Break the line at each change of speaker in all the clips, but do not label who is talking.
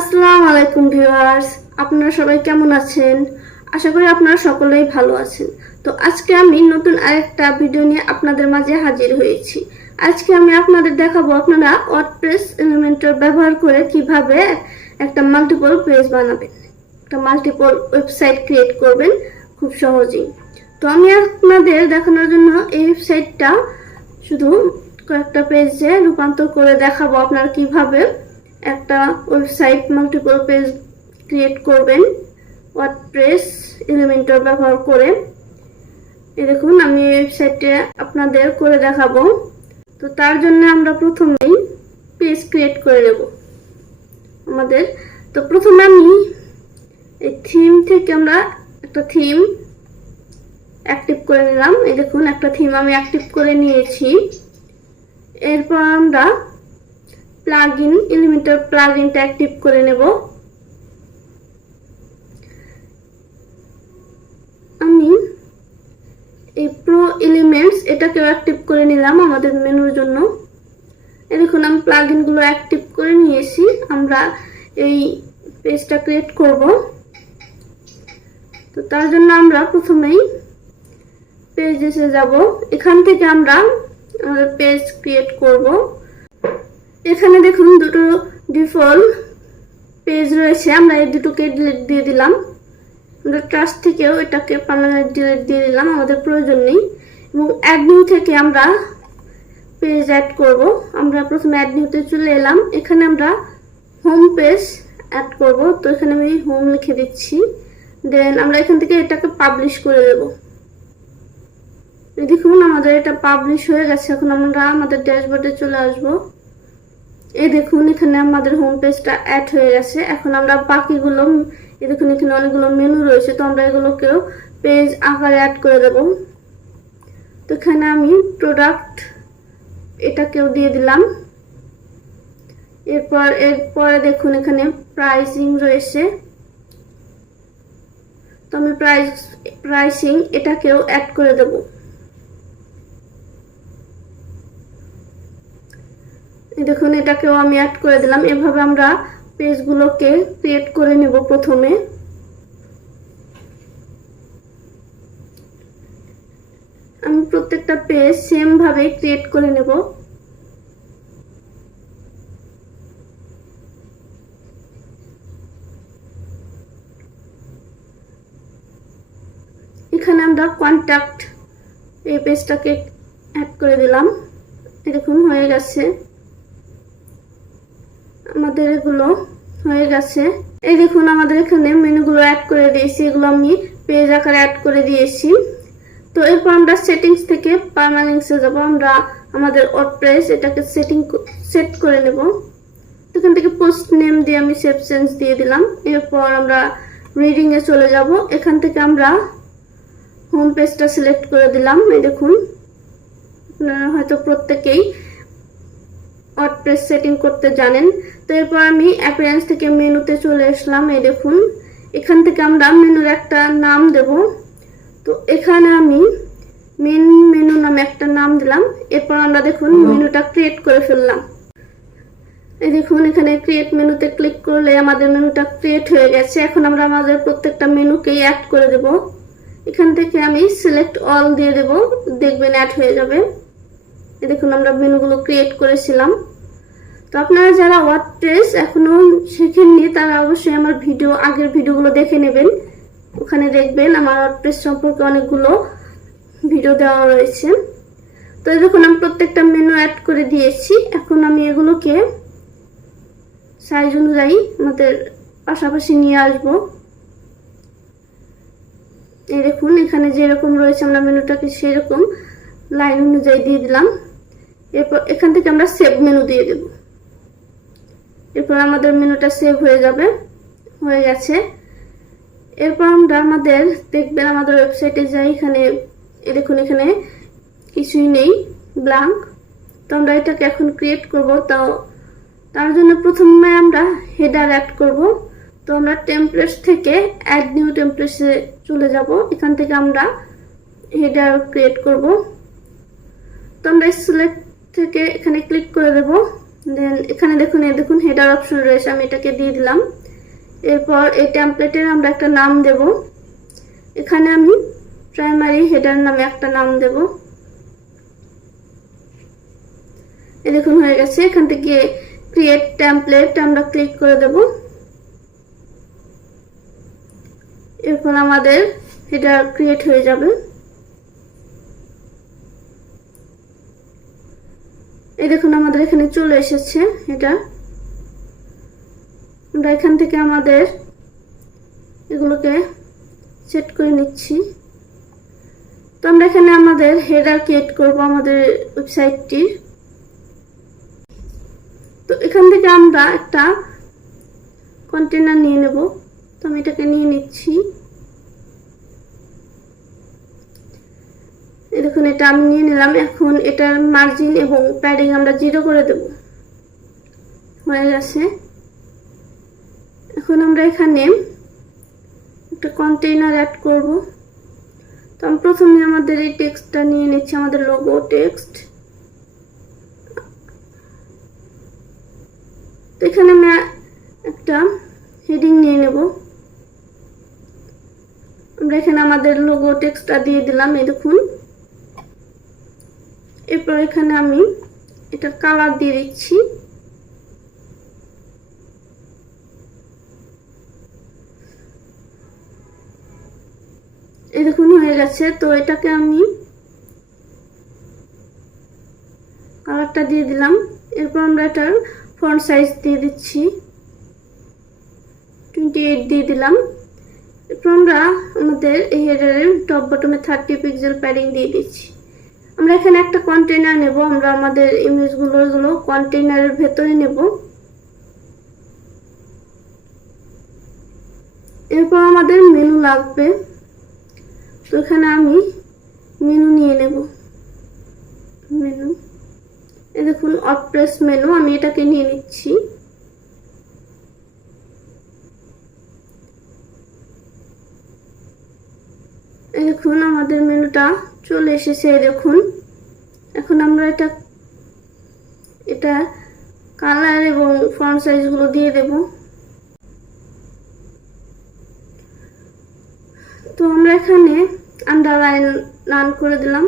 আসসালামু আলাইকুম ভিউয়ার্স। আপনারা সবাই কেমন আছেন? আশা করি আপনারা সকলেই ভালো আছেন। তো আজকে আমি নতুন আরেকটা ভিডিও নিয়ে আপনাদের মাঝে হাজির হয়েছি। আজকে আমি আপনাদের দেখাবো আপনারা ওয়ার্ডপ্রেস এলিমেন্টর ব্যবহার করে কীভাবে একটা মাল্টিপল পেজ বানাবেন। একটা মাল্টিপল ওয়েবসাইট ক্রিয়েট করবেন খুব সহজেই। তো আমি আপনাদের দেখানোর জন্য এই ওয়েবসাইটটা শুধু কয়েকটা পেজে রূপান্তর করে দেখাবো আপনারা কীভাবে একটা ওয়েবসাইট মাল্টিপল পেজ ক্রিয়েট করবেন ওয়ার্ডপ্রেস এলিমেন্টর ব্যবহার করে। দেখুন, আমি ওয়েবসাইটে আপনাদের করে দেখাবো। তো তার জন্য আমরা প্রথমেই পেজ ক্রিয়েট করে নেব আমাদের। তো প্রথমে আমি এই থিম থেকে আমরা একটা থিম অ্যাক্টিভ করে নিলাম। এই দেখুন, একটা থিম আমি অ্যাক্টিভ করে নিয়েছি। এরপর আমরা প্লাগ ইন এলিমেন্টার অ্যাক্টিভ করে নেব। আমি এই প্রো এলিমেন্টস এটাকেও অ্যাক্টিভ করে নিলাম আমাদের মেনুর জন্য। দেখুন, আমি প্লাগ ইনগুলো অ্যাক্টিভ করে নিয়েছি। আমরা এই পেজটা ক্রিয়েট করব। তো তার জন্য আমরা প্রথমেই পেজ এসে যাব। এখান থেকে আমরা আমাদের পেজ ক্রিয়েট করব। এখানে দেখুন দুটো ডিফল্ট পেজ রয়েছে। আমরা এই দুটোকে ডিলিট দিয়ে দিলাম। আমরা ট্রাস্ট থেকেও এটাকে পার্মানেন্ট ডিলিট দিয়ে দিলাম, আমাদের প্রয়োজন নেই। এবং অ্যাডমিউ থেকে আমরা পেজ অ্যাড করব। আমরা প্রথমে অ্যাডমিউতে চলে এলাম। এখানে আমরা হোম পেজ অ্যাড করব। তো এখানে আমি হোম লিখে দিচ্ছি। দেন আমরা এখান থেকে এটাকে পাবলিশ করে দেবো। দেখুন, আমাদের এটা পাবলিশ হয়ে গেছে। এখন আমরা আমাদের ড্যাশবোর্ডে চলে আসব। এই দেখুন, এখানে আমাদের হোম পেজটা অ্যাড হয়ে গেছে। এখন আমরা বাকিগুলো, এই দেখুন, এখানে অনেকগুলো মেনু রয়েছে, তো আমরা এগুলোকেও পেজ আকারে অ্যাড করে দেব। তো এখানে আমি প্রোডাক্ট এটাকেও দিয়ে দিলাম। এরপর, এরপরে দেখুন, এখানে প্রাইসিং রয়েছে। তো আমি প্রাইস প্রাইসিং এটাকেও অ্যাড করে দেবো। দেখুন, এটাকেও আমি অ্যাড করে দিলাম। এভাবে আমরা পেজগুলোকে ক্রিয়েট করে নেব প্রথমে। আমি প্রত্যেকটা পেজ সেম ভাবে ক্রিয়েট করে নেব। এখানে আমরা কন্ট্যাক্ট এই পেজটাকে অ্যাড করে দিলাম। দেখুন, হয়ে গেছে। আমাদের এগুলো হয়ে গেছে। এই দেখুন, আমাদের এখানে মেনুগুলো অ্যাড করে দিয়েছি। এগুলো আমি পেজ আকারে অ্যাড করে দিয়েছি। তো এরপর আমরা সেটিংস থেকে পারমানেন্সে যাব। আমরা আমাদের ওয়ার্ডপ্রেস এটাকে সেটিং সেট করে নেব। এখান থেকে পোস্ট নেম দিয়ে আমি সেভ চেঞ্জ দিয়ে দিলাম। এরপর আমরা রিডিংয়ে চলে যাব। এখান থেকে আমরা হোম পেজটা সিলেক্ট করে দিলাম। এই দেখুন আপনারা হয়তো প্রত্যেকেই ওয়ার্ডপ্রেস সেটিং করতে জানেন। তো এরপর আমি অ্যাপিয়ারেন্স থেকে মেনুতে চলে আসলাম এই দেখুন। এখান থেকে আমরা মেনুর একটা নাম দেব। তো এখানে আমি মেন মেনু নামে একটা নাম দিলাম। এরপর আমরা দেখুন মেনুটা ক্রিয়েট করে ফেললাম। এই দেখুন এখানে ক্রিয়েট মেনুতে ক্লিক করলে আমাদের মেনুটা ক্রিয়েট হয়ে গেছে। এখন আমরা আমাদের প্রত্যেকটা মেনুকেই অ্যাড করে দেব। এখান থেকে আমি সিলেক্ট অল দিয়ে দেব। দেখবেন অ্যাড হয়ে যাবে। দেখুন আমরা মেনুগুলো ক্রিয়েট করেছিলাম। তো আপনারা যারা ওয়ার্ডপ্রেস এখনও শেখেননি, তারা অবশ্যই আমার ভিডিও, আগের ভিডিওগুলো দেখে নেবেন। ওখানে দেখবেন আমার ওয়ার্ডপ্রেস সম্পর্কে অনেকগুলো ভিডিও দেওয়া রয়েছে। তো দেখুন, আমি প্রত্যেকটা মেনু অ্যাড করে দিয়েছি। এখন আমি এগুলোকে সাইজ অনুযায়ী আমাদের পাশাপাশি নিয়ে আসব। এই দেখুন, এখানে যেরকম রয়েছে আমরা মেনুটাকে সেরকম লাইন অনুযায়ী দিয়ে দিলাম। এরপর এখান থেকে আমরা সেভ মেনু দিয়ে দেব। এরপর আমাদের মেনুটা সেভ হয়ে যাবে, হয়ে গেছে। এরপর আমরা আমাদের দেখবেন আমাদের ওয়েবসাইটে যাই, এখানে দেখুন এখানে কিছুই নেই ব্লাঙ্ক তো আমরা এটাকে এখন ক্রিয়েট করব, তো তার জন্য প্রথমে আমরা হেডার অ্যাড করব। তো আমরা টেমপ্লেটস থেকে অ্যাড নিউ টেমপ্লেটসে চলে যাব, এখান থেকে আমরা হেডার ক্রিয়েট করব। তো আমরা সিলেক্ট থেকে এখানে ক্লিক করে দেব। দেন এখানে দেখুন, এই দেখুন হেডার অপশন রয়েছে, আমি এটাকে দিয়ে দিলাম। এরপর এই টেমপ্লেটের আমরা একটা নাম দেব। এখানে আমি প্রাইমারি হেডার নামে একটা নাম দেব। এই দেখুন, হয়ে গেছে। এখান থেকে ক্রিয়েট টেমপ্লেট আমরা ক্লিক করে দেব। এরপর আমাদের হেডার ক্রিয়েট হয়ে যাবে এই দেখুন আমাদের এখানে চলে এসেছে এটা। আমরা এখান থেকে আমাদের এগুলোকে সেট করে নিচ্ছি। তো আমরা এখানে আমাদের হেডার ক্রিয়েট করব আমাদের ওয়েবসাইটটির তো এখান থেকে আমরা একটা কন্টেনার নিয়ে নেব। তো আমি এটাকে নিয়ে নিচ্ছি। দেখুন, এটা আমি নিয়ে নিলাম। এখন এটার মার্জিন এবং প্যাডিং আমরা জিরো করে দেব। হয়ে গেছে। এখন আমরা এখানে একটা কন্টেইনার অ্যাড করব। তো আমি প্রথমে আমাদের এই টেক্সটটা নিয়ে নিচ্ছি, আমাদের লোগো টেক্সট তো এখানে আমি একটা হেডিং নিয়ে নেব। আমরা এখানে আমাদের লোগো টেক্সটটা দিয়ে দিলাম, এই দেখুন। এরপর এখানে আমি এটা কালার দিয়ে দিচ্ছি। দেখুন, হয়ে গেছে। তো এটাকে আমি কালারটা দিয়ে দিলাম। এরপর আমরা এটার ফন্ট সাইজ দিয়ে দিচ্ছি। টোয়েন্টি এইট দিয়ে দিলাম। এরপর আমরা আমাদের এই হেডারের টপ বটমে থার্টি পিক্সেল প্যাডিং দিয়ে দিচ্ছি। আমরা এখানে একটা কন্টেনার নেব, আমরা আমাদের ইমেজগুলো এগুলো কন্টেনারের ভেতরে নেব। এরপর আমাদের মেনু লাগবে। তো এখানে আমি মেনু নিয়ে নেব। মেনু এই দেখুন অপ্রেস মেনু আমি এটাকে নিয়ে নিচ্ছি। দেখুন, আমাদের মেনুটা চলে এসেছে দেখুন। এখন আমরা এটা এটা কালার এবং ফন্ট সাইজগুলো দিয়ে দেব। তো আমরা এখানে আন্ডারলাইন রান করে দিলাম।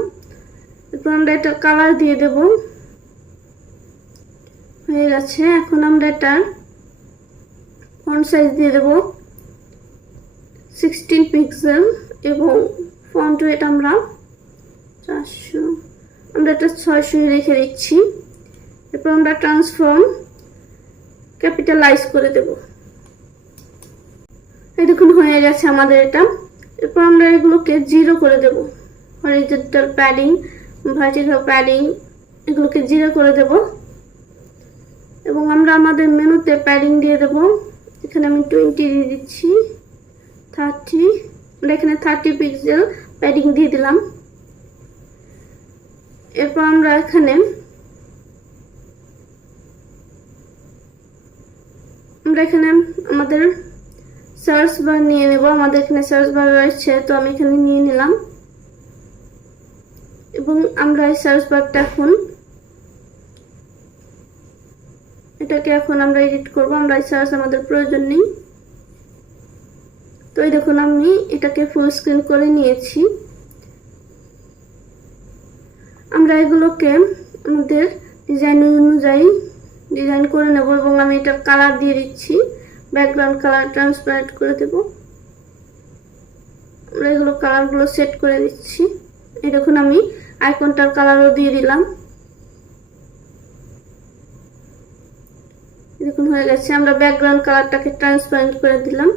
এরপর আমরা এটা কালার দিয়ে দেব। হয়ে গেছে, এখন আমরা এটা ফন্ট সাইজ দিয়ে দেব। সিক্সটিন পিক্সেল এবং ফন্ট ওয়েট আমরা চারশো আমরা এটা ছয়শো রেখে দিচ্ছি। এরপর আমরা ট্রান্সফর্ম ক্যাপিটালাইজ করে দেব। এই দেখুন, হয়ে গেছে আমাদের এটা। এরপর আমরা এগুলোকে জিরো করে দেব। হরিজেন্টাল প্যাডিং ভার্টিক্যাল প্যাডিং এগুলোকে জিরো করে দেব। এবং আমরা আমাদের মেনুতে প্যাডিং দিয়ে দেব। এখানে আমি টোয়েন্টি দিয়ে দিচ্ছি। থার্টি আমরা এখানে থার্টি পিক্সেল প্যাডিং দিয়ে দিলাম। এরপর আমরা এখানে আমরা এখানে আমাদের সার্চ বার নিয়ে নেব। আমাদের এখানে সার্চ বার রয়েছে, তো আমি এখানে নিয়ে নিলাম। এবং আমরা এই সার্চ বারটা এখন এটাকে এখন আমরা এডিট করব। আমরা এই সার্চ আমাদের প্রয়োজন নেই। তো এই দেখুন, আমি এটাকে ফুল স্ক্রিন করে নিয়েছি। আমরা এগুলোকে আমাদের ডিজাইন অনুযায়ী ডিজাইন করে নেব এবং আমি এটা কালার দিয়ে দিচ্ছি। ব্যাকগ্রাউন্ড কালার ট্রান্সপারেন্ট করে দেব। আমরা এগুলো কালারগুলো সেট করে দিচ্ছি এই দেখুন আমি আইকনটার কালারও দিয়ে দিলাম। দেখুন হয়ে গেছে। আমরা ব্যাকগ্রাউন্ড কালারটাকে ট্রান্সপারেন্ট করে দিলাম।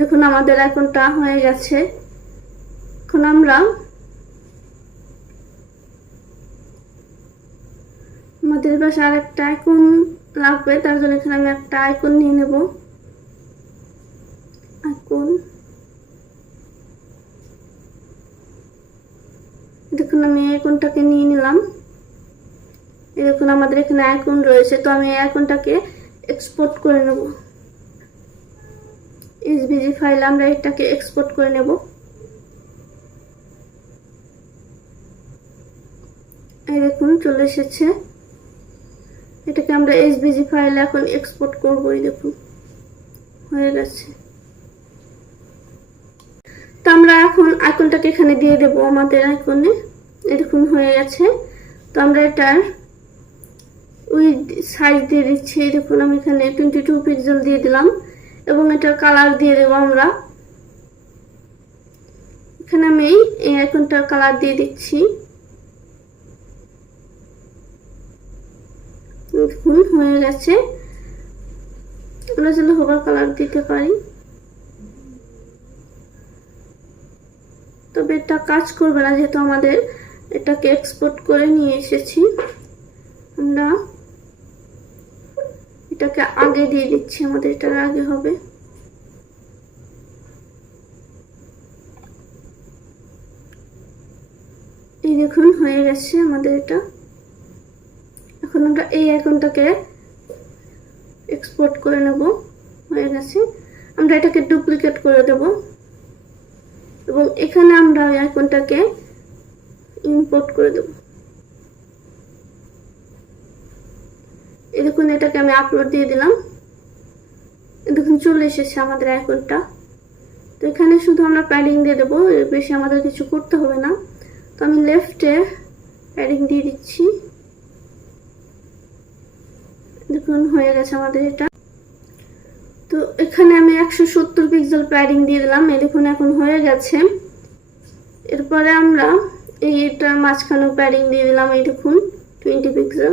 দেখুন আমাদের আইকনটা হয়ে গেছে। এখন আমরা আমাদের পাশে আর একটা আইকন লাগবে, তার জন্য এখানে আমি একটা আইকন নিয়ে নেব। আইকন দেখুন, আমি আইকনটাকে নিয়ে নিলাম। দেখুন, আমাদের এখানে আইকন রয়েছে, তো আমি আইকনটাকে এক্সপোর্ট করে নেব। এসভিজি ফাইল আমরা এটাকে এক্সপোর্ট করে নেব। দেখুন, চলে এসেছে। এটাকে আমরা এসবিজি ফাইলে এখন এক্সপোর্ট করব এই দেখুন। হয়ে গেছে। তো আমরা এখন আইকনটাকে এখানে দিয়ে দেব আমাদের আইকনে এরকম হয়ে গেছে। তো আমরা এটার ওই সাইজ দিয়ে দিচ্ছি। দেখুন, আমি এখানে টোয়েন্টি টু পিক্সেল দিয়ে দিলাম। এবং এটার কালার দিয়ে দেবো আমরা। এখানে আমি এই আইকনটার কালার দিয়ে দিচ্ছি দেখুন হয়ে গেছে। আমরা চাইলে হোভার কালার দিতে পারি। তবে এটা কাজ করবে না, যেহেতু আমাদের এটাকে এক্সপোর্ট করে নিয়ে এসেছি। আমরা এটাকে আগে দিয়ে দিচ্ছি, আমাদের এটার আগে হবে। এই দেখুন, হয়ে গেছে আমাদের এটা। এখন আমরা এই আইকনটাকে এক্সপোর্ট করে নেব, হয়ে গেছে। আমরা এটাকে ডুপ্লিকেট করে দেব। এবং এখানে আমরা ওই আইকনটাকে ইম্পোর্ট করে দেব। দেখুন, এটাকে আমি আপলোড দিয়ে দিলাম। দেখুন, চলে এসেছে আমাদের আইকনটা তো এখানে শুধু আমরা প্যাডিং দিয়ে দেবো, এর বেশি আমাদের কিছু করতে হবে না। তো আমি লেফটে প্যাডিং দিয়ে দিচ্ছি। দেখুন হয়ে গেছে আমাদের এটা। তো এখানে আমি একশো সত্তর পিক্সেল প্যাডিং দিয়ে দিলাম, এই দেখুন এখন হয়ে গেছে। এরপরে আমরা এইটার মাঝখানেও প্যাডিং দিয়ে দিলাম, এই দেখুন টোয়েন্টি পিক্সেল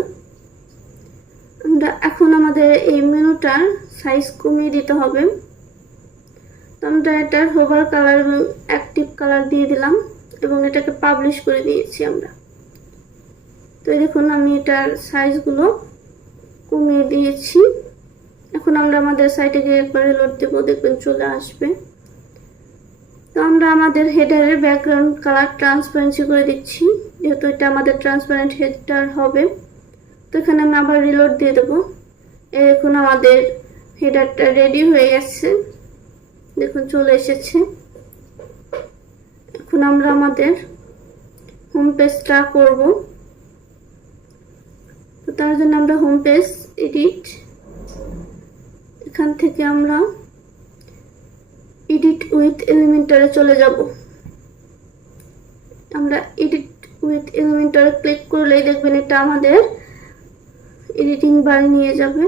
আমরা এখন আমাদের এই মেনুটার সাইজ কমিয়ে দিতে হবে। তো আমরা এটার হোভার কালার এবং অ্যাক্টিভ কালার দিয়ে দিলাম এবং এটাকে পাবলিশ করে দিয়েছি আমরা। তো দেখুন, আমি এটার সাইজগুলো কমিয়ে দিয়েছি। এখন আমরা আমাদের সাইটে গিয়ে একবার লোড দেবো, দেখবেন চলে আসবে। তো আমরা আমাদের হেডারের ব্যাকগ্রাউন্ড কালার ট্রান্সপারেন্সি করে দিচ্ছি, যেহেতু এটা আমাদের ট্রান্সপারেন্ট হেডার হবে। তো এখানে আমি আবার রিলোড দিয়ে দেবো। এখন আমাদের হেডারটা রেডি হয়ে গেছে। দেখুন চলে এসেছে। এখন আমরা আমাদের হোম পেজটা করব। তো তার জন্য আমরা হোম পেজ এডিট এখান থেকে আমরা এডিট উইথ এলিমেন্টারে চলে যাব। আমরা এডিট উইথ এলিমেন্টারে ক্লিক করলেই দেখবেন এটা আমাদের এডিটিং বার নিয়ে যাবে।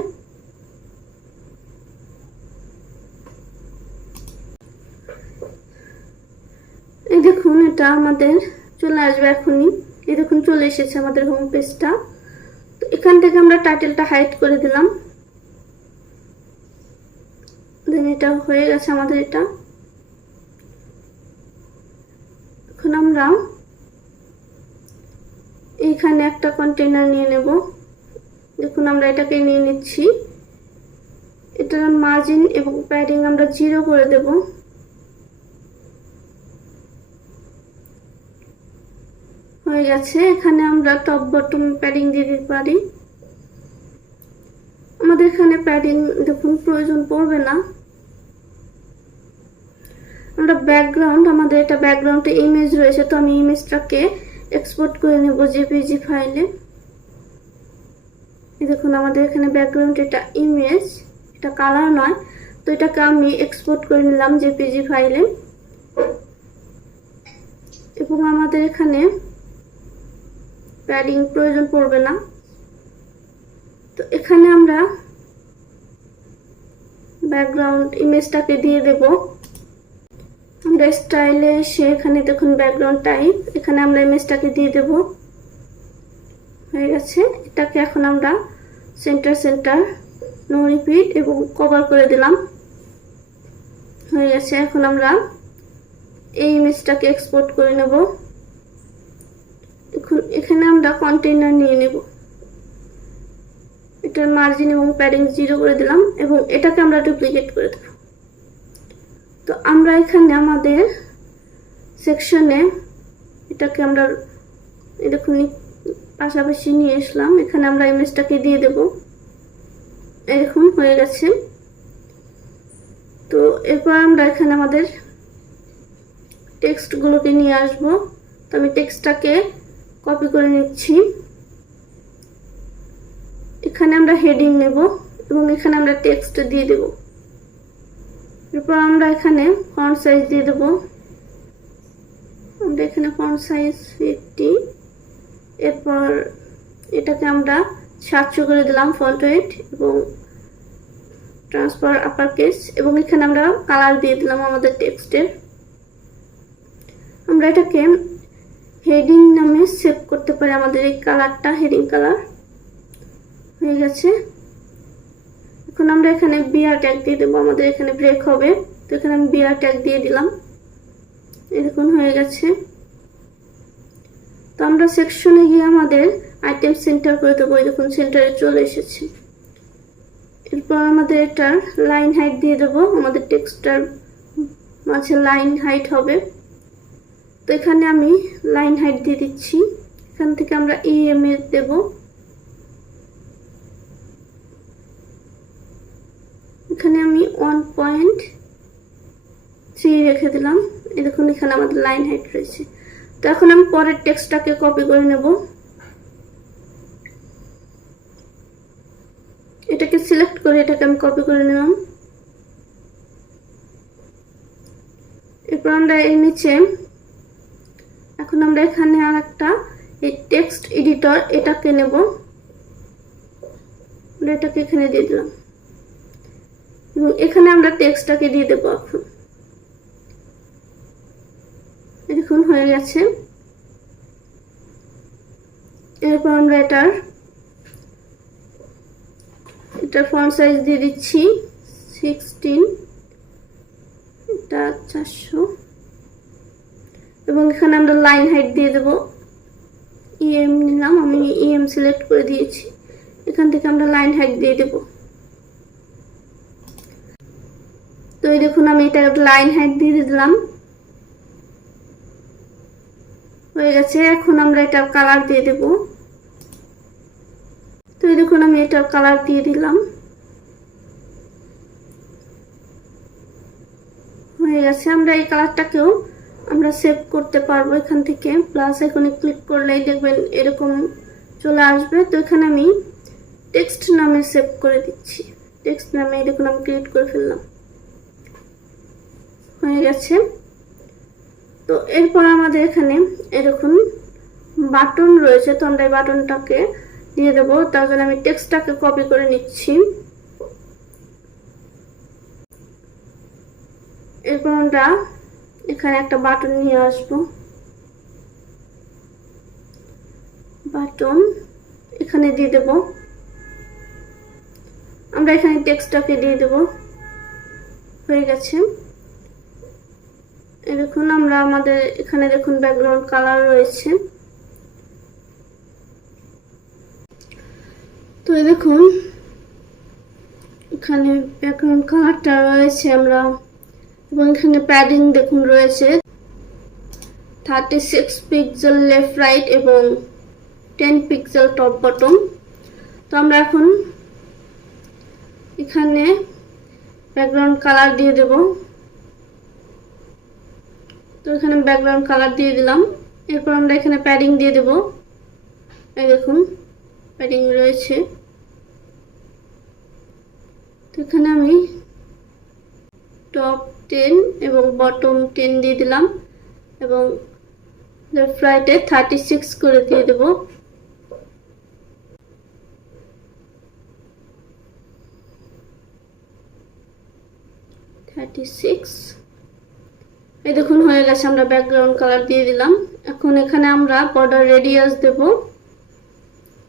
এই দেখুন, এটা আমাদের চলে আসবে এখনই। এই দেখুন, চলে এসেছে আমাদের হোম পেজটা এখান থেকে আমরা টাইটেলটা হাইড করে দিলাম। দেন এটা হয়ে গেছে আমাদের এটা। এখন আমরা এখানে একটা কন্টেনার নিয়ে নেব। দেখুন আমরা এটাকে নিয়ে নিচ্ছি। এটার মার্জিন এবং প্যাডিং আমরা জিরো করে দেব। হয়ে গেছে। এখানে আমরা টপ বটম প্যাডিং দিতে পারি। আমাদের এখানে প্যাডিং দেখুন, প্রয়োজন পড়বে না। আমরা ব্যাকগ্রাউন্ড আমাদের এটা ব্যাকগ্রাউন্ডে ইমেজ রয়েছে, তো আমি ইমেজটাকে এক্সপোর্ট করে নেব জেপিজি ফাইলে দেখুন, আমাদের এখানে ব্যাকগ্রাউন্ড এটা ইমেজ এটা কালার নয়, তো এটাকে আমি এক্সপোর্ট করে নিলাম জেপিজি ফাইলে এবং আমাদের এখানে প্যাডিং প্রয়োজন পড়বে না। তো এখানে আমরা ব্যাকগ্রাউন্ড ইমেজটাকে দিয়ে দেব। আমরা স্টাইলে এসে এখানে দেখুন ব্যাকগ্রাউন্ড টাইপ এখানে আমরা ইমেজটাকে দিয়ে দেব। হয়ে গেছে। এটাকে এখন আমরা সেন্টার সেন্টার নো রিপিট এবং কভার করে দিলাম। হয়ে গেছে। এখন আমরা এই ইমেজটাকে এক্সপোর্ট করে নেব। এখন এখানে আমরা কন্টেইনার নিয়ে নেব। এটার মার্জিন এবং প্যাডিং জিরো করে দিলাম এবং এটাকে আমরা ডুপ্লিকেট করে দেব। তো আমরা এখানে আমাদের সেকশনে এটাকে আমরা দেখুন পাশাপাশি নিয়ে আসলাম। এখানে আমরা ইমেজটাকে দিয়ে দেব। এরকম হয়ে গেছে। তো এরপর আমরা এখানে আমাদের টেক্সটগুলোকে নিয়ে আসব। তো আমি টেক্সটটাকে কপি করে নিচ্ছি। এখানে আমরা হেডিং নেব এবং এখানে আমরা টেক্সট দিয়ে দেব। এরপর আমরা এখানে ফন্ট সাইজ দিয়ে দেব। আমরা এখানে ফন্ট সাইজ ফিফটি এরপর এটাকে আমরা সাতশো করে দিলাম ফন্ট ওয়েট এবং ট্রান্সফার আপার কেস এবং এখানে আমরা কালার দিয়ে দিলাম আমাদের টেক্সটের আমরা এটাকে হেডিং নামে সেভ করতে পারি আমাদের এই কালারটা, হেডিং কালার। হয়ে গেছে। এখন আমরা এখানে বিয়ার ট্যাগ দিয়ে দেবো, আমাদের এখানে ব্রেক হবে। তো এখানে আমি বিয়ার ট্যাগ দিয়ে দিলাম। এরকম হয়ে গেছে। তো আমরা সেকশনে গিয়ে আমাদের আইটেম সেন্টার করে দেবো। এরকম সেন্টারে চলে এসেছে। এরপর আমাদের এটার লাইন হাইট দিয়ে দেবো। আমাদের টেক্সটার মাঝে লাইন হাইট হবে। তো এখানে আমি লাইন হাইট দিয়ে দিচ্ছি। এখান থেকে আমরা ইএম এ দেব। এখানে আমি ওয়ান পয়েন্ট থ্রি রেখে দিলাম। এই দেখুন, এখানে আমাদের লাইন হাইট রয়েছে। তো এখন আমি পরের টেক্সটটাকে কপি করে নেব। এটাকে সিলেক্ট করে এটাকে আমি কপি করে নিলাম। এরপর আমরা এর নিচে এখন আমরা এখানে আর একটা এই টেক্সট এডিটর এটাকে নেব। এটাকে এখানে দিয়ে দিলাম। এবং এখানে আমরা টেক্সটটাকে দিয়ে দেবো এখন। দেখুন, হয়ে গেছে। এরপর আমরা এটার এটার ফন্ট সাইজ দিয়ে দিচ্ছি সিক্সটিন এটা চারশো। এবং এখানে আমরা লাইন হাইট দিয়ে দেবো। ইএম নিলাম, আমি ইএম সিলেক্ট করে দিয়েছি। এখান থেকে আমরা লাইন হাইট দিয়ে দেব। তো এই দেখুন, আমি এটা একটা লাইন হাইট দিয়ে দিলাম। হয়ে গেছে, এখন আমরা এটার কালার দিয়ে দেব। তো এই দেখুন, আমি এটার কালার দিয়ে দিলাম। হয়ে গেছে, আমরা এই কালারটাকেও আমরা সেভ করতে পারব এখান থেকে। প্লাস এখানে ক্লিক করলেই দেখবেন এরকম চলে আসবে। তো এখানে আমি টেক্সট নামে সেভ করে দিচ্ছি। টেক্সট নামে দেখুন আমি ক্রিয়েট করে ফেললাম। হয়ে গেছে। তো এরপর আমাদের এখানে এরকম বাটন রয়েছে। তো আমরা এই বাটনটাকে দিয়ে দেবো। তার জন্য আমি টেক্সটটাকে কপি করে নিচ্ছি। এরপর আমরা এখানে একটা বাটন নিয়ে আসব। বাটন এখানে দিয়ে দেব। আমরা এখানে টেক্সটটাকে দিয়ে দেব। হয়ে গেছে। দেখুন, আমরা আমাদের এখানে দেখুন ব্যাকগ্রাউন্ড কালার রয়েছে। তো দেখুন, এখানে ব্যাকগ্রাউন্ড কালারটা রয়েছে, আমরা এবং এখানে প্যাডিং দেখুন রয়েছে। Thirty six pixel left right এবং টেন পিক্সেল টপ বটম তো আমরা এখন এখানে ব্যাকগ্রাউন্ড কালার দিয়ে দেব। তো এখানে ব্যাকগ্রাউন্ড কালার দিয়ে দিলাম। এরপর আমরা এখানে প্যাডিং দিয়ে দেব। এই দেখুন প্যাডিং রয়েছে। তো এখানে আমি টপ টেন এবং বটম টেন দিয়ে দিলাম এবং লেফট রাইটে থার্টি সিক্স করে দিয়ে দেব। থার্টি সিক্স এই দেখুন হয়ে গেছে, আমরা ব্যাকগ্রাউন্ড কালার দিয়ে দিলাম। এখন এখানে আমরা বর্ডার রেডিয়াস দেব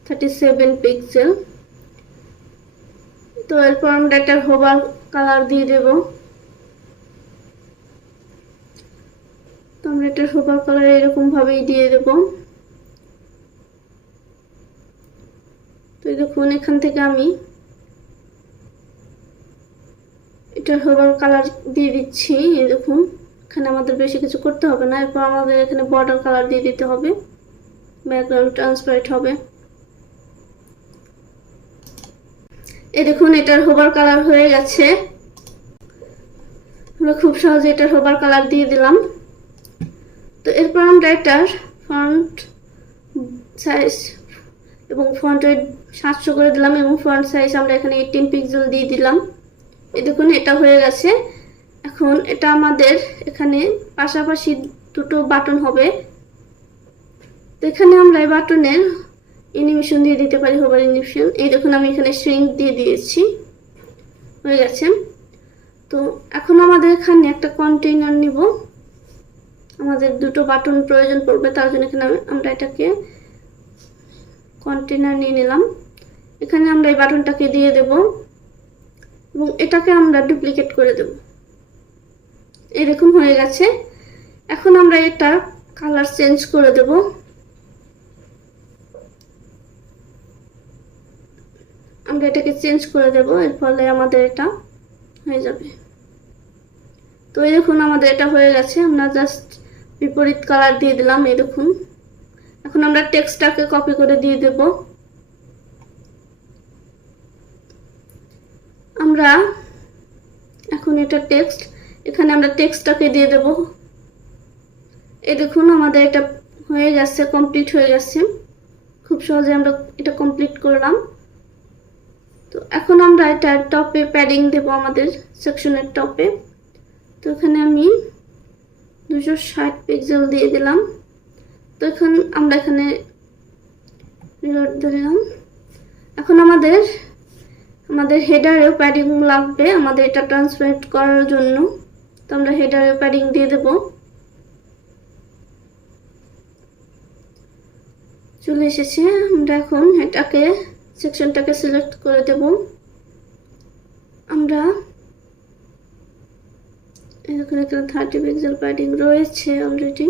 থার্টি সেভেন পিক্সেল তো এরপর আমরা একটা হোবার কালার দিয়ে দেব। হোবার কালার এরকম ভাবেই দিয়ে দেব। তো দেখুন, এখান থেকে আমি এটা হোবার কালার দিয়ে দিচ্ছি দেখুন। এখানে আমাদের বেশি কিছু করতে হবে না, এরপর আমাদের এখানে বর্ডার কালার দিয়ে দিতে হবে। ব্যাকগ্রাউন্ড ট্রান্সপারেন্ট হবে। এই দেখুন, এটার হোবার কালার হয়ে গেছে। আমরা খুব সহজে এটার হোবার কালার দিয়ে দিলাম। তো এরপর আমরা এটার ফন্ট সাইজ এবং ফন্টের সাতশো করে দিলাম এবং ফ্রন্ট সাইজ আমরা এখানে এইটিন পিক্সেল দিয়ে দিলাম। এই দেখুন, এটা হয়ে গেছে। এখন এটা আমাদের এখানে পাশাপাশি দুটো বাটন হবে। তো এখানে আমরা এই বাটনের অ্যানিমেশন দিয়ে দিতে পারি হোভার অ্যানিমেশন এই দেখুন, আমি এখানে শ্রিঙ্ক দিয়ে দিয়েছি। হয়ে গেছে। তো এখন আমাদের এখানে একটা কন্টেইনার নিব। আমাদের দুটো বাটন প্রয়োজন পড়বে, তার জন্য এখানে আমরা এটাকে কন্টেনার নিয়ে নিলাম। এখানে আমরা এই বাটনটাকে দিয়ে দেব এবং এটাকে আমরা ডুপ্লিকেট করে দেব। এরকম হয়ে গেছে। এখন আমরা এটা কালার চেঞ্জ করে দেব। আমরা এটাকে চেঞ্জ করে দেব, এর ফলে আমাদের এটা হয়ে যাবে। তো এই দেখুন, আমাদের এটা হয়ে গেছে। আমরা জাস্ট বিপরীত কালার দিয়ে দিলাম, এই দেখুন। এখন আমরা টেক্সটটাকে কপি করে দিয়ে দেব। আমরা এখন এটা টেক্সট এখানে আমরা টেক্সটটাকে দিয়ে দেব। এই দেখুন, আমাদের এটা হয়ে গেছে কমপ্লিট হয়ে গেছে। খুব সহজে আমরা এটা কমপ্লিট করলাম। তো এখন আমরা এটা টপে প্যাডিং দেব আমাদের সেকশনের টপে তো এখানে আমি দুশো ষাট পিক্সেল দিয়ে দিলাম। তো এখন আমরা এখানে রিলোড দিলাম এখন আমাদের আমাদের হেডারেও প্যাডিং লাগবে, আমাদের এটা ট্রান্সফারেট করার জন্য। তো আমরা হেডারেও প্যাডিং দিয়ে দেব। চলে এসেছে, আমরা এখন এটাকে সেকশনটাকে সিলেক্ট করে দেব। আমরা এখানে থার্টি পিক্সেল প্যাডিং রয়েছে অলরেডি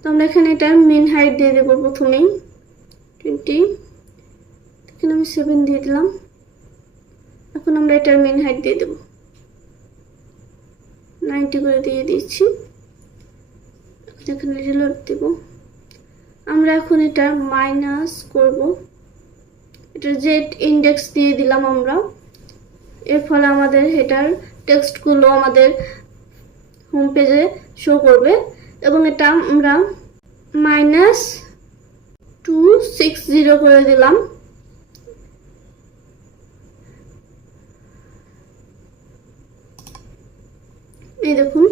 তো আমরা এখানে এটার মেন হাইট দিয়ে দেবো প্রথমেই টোয়েন্টি এখানে আমি সেভেন দিয়ে দিলাম। এখন আমরা এটার মেন হাইট দিয়ে দেবো। নাইনটি করে দিয়ে দিয়েছি এখানে রিলোড দেব। আমরা এখন এটা মাইনাস করব। এটা জেড ইন্ডেক্স দিয়ে দিলাম আমরা। এর ফলে আমাদের এটার টেক্সটগুলো আমাদের হোম পেজে শো করবে এবং এটা আমরা মাইনাস টু সিক্স জিরো করে দিলাম। এই দেখুন।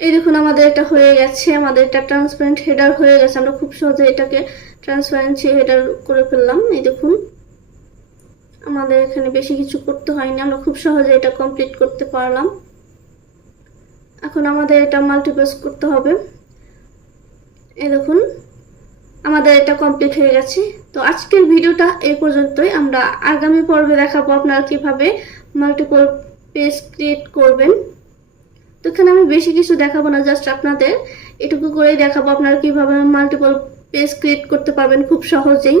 এই দেখুন আমাদের এটা হয়ে গেছে, আমাদের এটা ট্রান্সপারেন্ট হেডার হয়ে গেছে। আমরা খুব সহজে এটাকে ট্রান্সপারেন্সি হেডার করে ফেললাম, এই দেখুন। আমাদের এখানে বেশি কিছু করতে হয়নি। আমরা খুব সহজে এটা কমপ্লিট করতে পারলাম। এখন আমাদের এটা মাল্টিপ্লেস করতে হবে। এই দেখুন, আমাদের এটা কমপ্লিট হয়ে গেছে। তো আজকের ভিডিওটা এই পর্যন্তই। আমরা আগামী পর্বে দেখাবো আপনারা কীভাবে মাল্টিপল পেজ ক্রিয়েট করবেন। তো এখানে আমি বেশি কিছু দেখাবো না জাস্ট আপনাদের এটুকু করেই দেখাবো আপনারা কীভাবে মাল্টিপল পেজ ক্রিয়েট করতে পারবেন খুব সহজেই।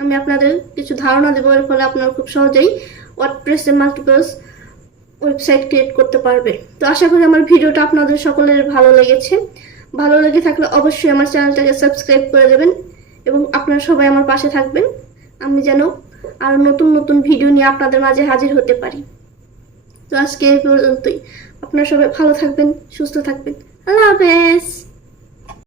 আমি আপনাদের কিছু ধারণা দেবো, এর ফলে আপনারা খুব সহজেই ওয়ার্ডপ্রেসে মাল্টিপলস ওয়েবসাইট ক্রিয়েট করতে পারবে। তো আশা করি আমার ভিডিওটা আপনাদের সকলের ভালো লেগেছে। ভালো লেগে থাকলে অবশ্যই আমার চ্যানেলটাকে সাবস্ক্রাইব করে দেবেন এবং আপনারা সবাই আমার পাশে থাকবেন। আমি যেন আরও নতুন নতুন ভিডিও নিয়ে আপনাদের মাঝে হাজির হতে পারি। তো আজকে এই পর্যন্তই। আপনারা সবাই ভালো থাকবেন, সুস্থ থাকবেন। আল্লাহ হাফেজ!